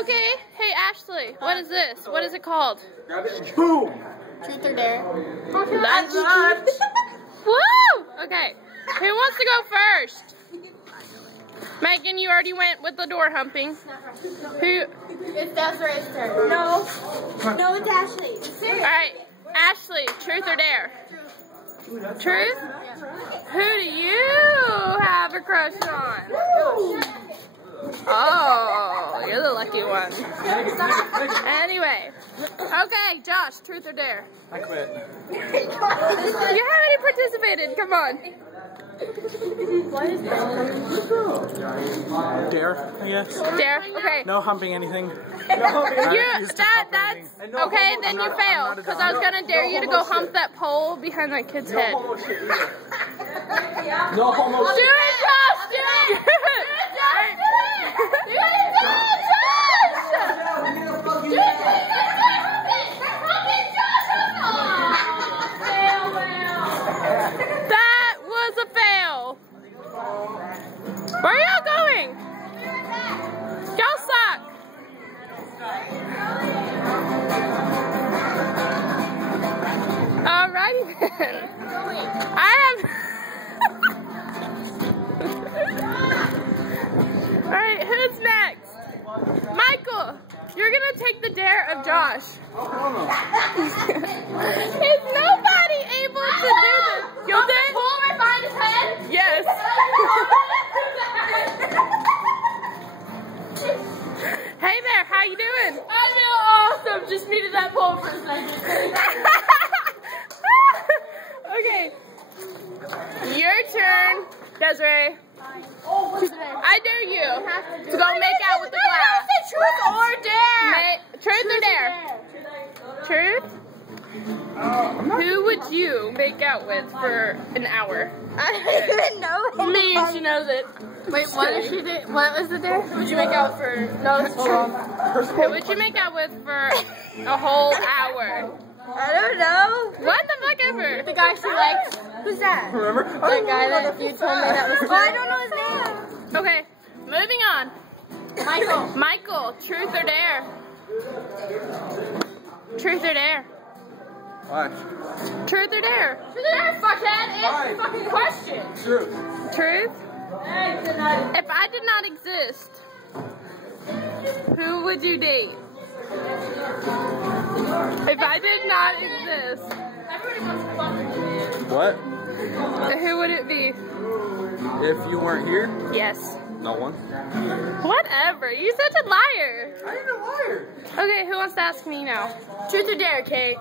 Okay. Hey, Ashley, what is this? What is it called? Boom! Truth or dare? Lunch. Woo! Okay. Who wants to go first? Megan, you already went with the door humping. Who? It's Desiree's turn. No. No, it's Ashley. Alright. Ashley, truth or dare? Truth? Who do you have a crush on? Oh, you're the lucky one. Anyway. Okay, Josh, truth or dare? I quit. You haven't even participated. Come on. Dare, I guess. Dare? Okay. No humping anything. That's okay, then you fail. Because I was going to dare you to go hump that pole behind that kid's head. No homo shit. Do it, Josh! Do it! That was a fail. Where are y'all going? Y'all suck. Alrighty then. I have. Alright, who's next? Michael, you're gonna take the dare of Josh. Is nobody able to do this? You'll do it? Pull right behind his head? Yes. Hey there, how you doing? I feel awesome. Just needed that pole for a second. Okay. Your turn, Desiree. I dare you to go make out with the glass. Truth or dare? Truth or dare? Truth? Who would you make out with for an hour? I don't even know. Me, and she knows it. Wait, what is she did? What was the dare? Who would you make out for? No, it's true. Who would you make out with for a whole hour? I don't know. What the fuck ever? The guy she likes. Who's that? Remember? The guy that you told me that was. Oh, I don't know his name. Okay, moving on. Michael. Michael, truth or dare? Truth or dare? What? Truth or dare? Truth or dare, fuckhead? Answer the fucking question. True. Truth? If I did not exist, who would you date? If I did not exist, What? who would it be? If you weren't here? Yes. No one. Whatever. You're such a liar. I ain't a liar. Okay, who wants to ask me now? Truth or dare, Kate?